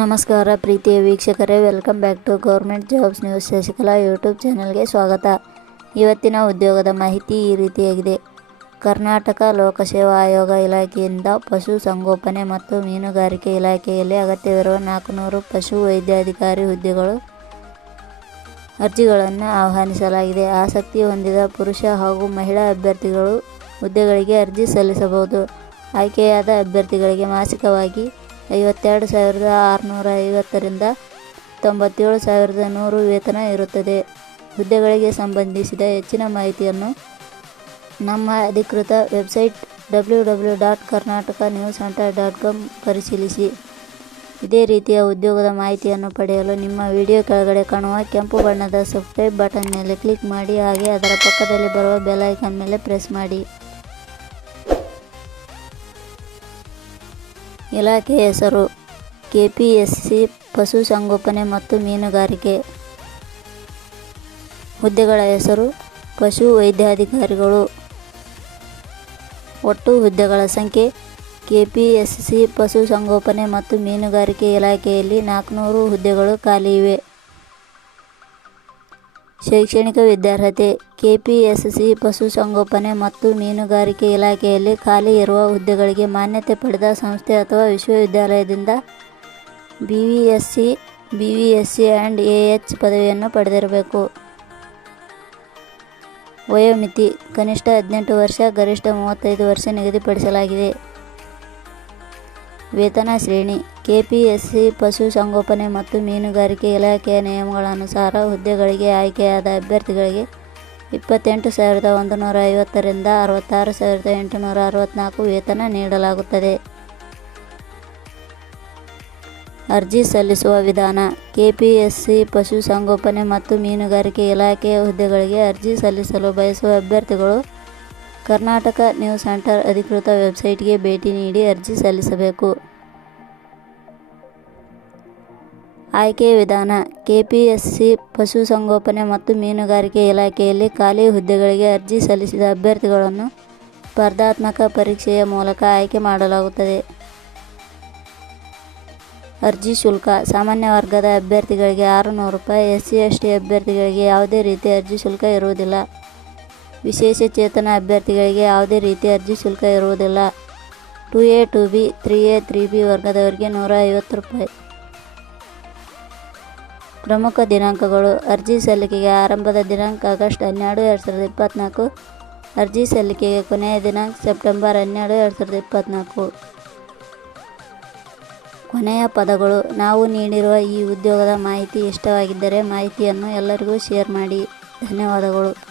ನಮಸ್ಕಾರ ಪ್ರೀತಿಯ ವೀಕ್ಷಕರೇ welcome back to government jobs news Shashikala YouTube ಚಾನಲ್ಗೆ ಸ್ವಾಗತ. ಇವತ್ತಿನ ಉದ್ಯೋಗದ ಮಾಹಿತಿ ಈ ರೀತಿಯಾಗಿದೆ. ಕರ್ನಾಟಕ ಲೋಕಸೇವಾ ಆಯೋಗ ಇಲಾಖೆಯಿಂದ ಪಶು ಸಂಗೋಪನೆ ಮತ್ತು ಮೀನುಗಾರಿಕೆ ಇಲಾಖೆಯಲ್ಲಿ ಅಗತ್ಯವಿರುವ ನಾಲ್ಕುನೂರು ಪಶು ವೈದ್ಯಾಧಿಕಾರಿ ಹುದ್ದೆಗಳು ಅರ್ಜಿಗಳನ್ನು ಆಹ್ವಾನಿಸಲಾಗಿದೆ. ಆಸಕ್ತಿ ಹೊಂದಿದ ಪುರುಷ ಹಾಗೂ ಮಹಿಳಾ ಅಭ್ಯರ್ಥಿಗಳು ಹುದ್ದೆಗಳಿಗೆ ಅರ್ಜಿ ಸಲ್ಲಿಸಬಹುದು. ಆಯ್ಕೆಯಾದ ಅಭ್ಯರ್ಥಿಗಳಿಗೆ ಮಾಸಿಕವಾಗಿ ಐವತ್ತೆರಡು ಸಾವಿರದ ಆರುನೂರ ಐವತ್ತರಿಂದ ತೊಂಬತ್ತೇಳು ಸಾವಿರದ ನೂರು ವೇತನ ಇರುತ್ತದೆ. ಹುದ್ದೆಗಳಿಗೆ ಸಂಬಂಧಿಸಿದ ಹೆಚ್ಚಿನ ಮಾಹಿತಿಯನ್ನು ನಮ್ಮ ಅಧಿಕೃತ website W W dot Karnataka news centre dot com ಪರಿಶೀಲಿಸಿ. ಇದೇ ರೀತಿಯ ಉದ್ಯೋಗದ ಮಾಹಿತಿಯನ್ನು ಪಡೆಯಲು ನಿಮ್ಮ ವಿಡಿಯೋ ಕೆಳಗಡೆ ಕಾಣುವ ಕೆಂಪು ಬಣ್ಣದ ಸಬ್ಸ್ಕ್ರೈಬ್ ಬಟನ್ ಮೇಲೆ ಕ್ಲಿಕ್ ಮಾಡಿ, ಹಾಗೆ ಅದರ ಪಕ್ಕದಲ್ಲಿ ಬರುವ ಬೆಲ್ ಐಕಾನ್ ಮೇಲೆ ಪ್ರೆಸ್ ಮಾಡಿ. ಇಲಾಖೆ ಹೆಸರು ಕೆಪಿಎಸ್ಸಿ ಪಶುಸಂಗೋಪನೆ ಮತ್ತು ಮೀನುಗಾರಿಕೆ ಹುದ್ದೆಗಳ ಹೆಸರು ಪಶು ವೈದ್ಯಾಧಿಕಾರಿಗಳು. ಒಟ್ಟು ಹುದ್ದೆಗಳ ಸಂಖ್ಯೆ ಕೆಪಿಎಸ್ಸಿ ಪಶುಸಂಗೋಪನೆ ಮತ್ತು ಮೀನುಗಾರಿಕೆ ಇಲಾಖೆಯಲ್ಲಿ ನಾಲ್ಕುನೂರು ಹುದ್ದೆಗಳು ಖಾಲಿ ಇವೆ. ಶೈಕ್ಷಣಿಕ ವಿದ್ಯಾರ್ಹತೆ, ಕೆಪಿಎಸ್ಸಿ ಪಶುಸಂಗೋಪನೆ ಮತ್ತು ಮೀನುಗಾರಿಕೆ ಇಲಾಖೆಯಲ್ಲಿ ಖಾಲಿ ಇರುವ ಹುದ್ದೆಗಳಿಗೆ ಮಾನ್ಯತೆ ಪಡೆದ ಸಂಸ್ಥೆ ಅಥವಾ ವಿಶ್ವವಿದ್ಯಾಲಯದಿಂದ B V S C B V S C and A H ಪದವಿಯನ್ನು ಪಡೆದಿರಬೇಕು. ವಯೋಮಿತಿ, ಕನಿಷ್ಠ ಹದಿನೆಂಟು ವರ್ಷ, ಗರಿಷ್ಠ ಮೂವತ್ತೈದು ವರ್ಷ ನಿಗದಿಪಡಿಸಲಾಗಿದೆ. ವೇತನ ಶ್ರೇಣಿ, ಕೆಪಿಎಸ್ಸಿ ಪಶುಸಂಗೋಪನೆ ಮತ್ತು ಮೀನುಗಾರಿಕೆ ಇಲಾಖೆಯ ನಿಯಮಗಳನುಸಾರ ಹುದ್ದೆಗಳಿಗೆ ಆಯ್ಕೆಯಾದ ಅಭ್ಯರ್ಥಿಗಳಿಗೆ ಇಪ್ಪತ್ತೆಂಟು ಸಾವಿರದ ಒಂದು ನೂರ ಐವತ್ತರಿಂದ ಅರವತ್ತಾರು ಸಾವಿರದ ಎಂಟುನೂರ ಅರವತ್ತ್ನಾಲ್ಕು ವೇತನ ನೀಡಲಾಗುತ್ತದೆ. ಅರ್ಜಿ ಸಲ್ಲಿಸುವ ವಿಧಾನ, ಕೆಪಿಎಸ್ಸಿ ಪಶುಸಂಗೋಪನೆ ಮತ್ತು ಮೀನುಗಾರಿಕೆ ಇಲಾಖೆಯ ಹುದ್ದೆಗಳಿಗೆ ಅರ್ಜಿ ಸಲ್ಲಿಸಲು ಬಯಸುವ ಅಭ್ಯರ್ಥಿಗಳು ಕರ್ನಾಟಕ ನ್ಯೂಸ್ ಸೆಂಟರ್ ಅಧಿಕೃತ ವೆಬ್ಸೈಟ್ಗೆ ಭೇಟಿ ನೀಡಿ ಅರ್ಜಿ ಸಲ್ಲಿಸಬೇಕು. ಆಯ್ಕೆ ವಿಧಾನ, ಕೆಪಿಎಸ್ಸಿ ಪಶುಸಂಗೋಪನೆ ಮತ್ತು ಮೀನುಗಾರಿಕೆ ಇಲಾಖೆಯಲ್ಲಿ ಖಾಲಿ ಹುದ್ದೆಗಳಿಗೆ ಅರ್ಜಿ ಸಲ್ಲಿಸಿದ ಅಭ್ಯರ್ಥಿಗಳನ್ನು ಸ್ಪರ್ಧಾತ್ಮಕ ಪರೀಕ್ಷೆಯ ಮೂಲಕ ಆಯ್ಕೆ ಮಾಡಲಾಗುತ್ತದೆ. ಅರ್ಜಿ ಶುಲ್ಕ, ಸಾಮಾನ್ಯ ವರ್ಗದ ಅಭ್ಯರ್ಥಿಗಳಿಗೆ ಆರುನೂರು ರೂಪಾಯಿ ಎಸ್ ಸಿ ಎಸ್ ಟಿ ಅಭ್ಯರ್ಥಿಗಳಿಗೆ ಯಾವುದೇ ರೀತಿಯ ಅರ್ಜಿ ಶುಲ್ಕ ಇರುವುದಿಲ್ಲ. ವಿಶೇಷ ಚೇತನ ಅಭ್ಯರ್ಥಿಗಳಿಗೆ ಯಾವುದೇ ರೀತಿ ಅರ್ಜಿ ಶುಲ್ಕ ಇರುವುದಿಲ್ಲ. Two A, two B, three A, three B ವರ್ಗದವರಿಗೆ ನೂರ ಐವತ್ತು ರೂಪಾಯಿ. ಪ್ರಮುಖ ದಿನಾಂಕಗಳು. ಅರ್ಜಿ ಸಲ್ಲಿಕೆಗೆ ಆರಂಭದ ದಿನಾಂಕ ಆಗಸ್ಟ್ ಹನ್ನೆರಡು, ಎರಡು ಸಾವಿರದ ಇಪ್ಪತ್ತ್ನಾಲ್ಕು ಅರ್ಜಿ ಸಲ್ಲಿಕೆಗೆ ಕೊನೆಯ ದಿನಾಂಕ ಸೆಪ್ಟೆಂಬರ್ ಹನ್ನೆರಡು, ಎರಡು ಸಾವಿರದ ಇಪ್ಪತ್ತ್ನಾಲ್ಕು ಕೊನೆಯ ಪದಗಳು. ನಾವು ನೀಡಿರುವ ಈ ಉದ್ಯೋಗದ ಮಾಹಿತಿ ಇಷ್ಟವಾಗಿದ್ದರೆ ಮಾಹಿತಿಯನ್ನು ಎಲ್ಲರಿಗೂ ಶೇರ್ ಮಾಡಿ. ಧನ್ಯವಾದಗಳು.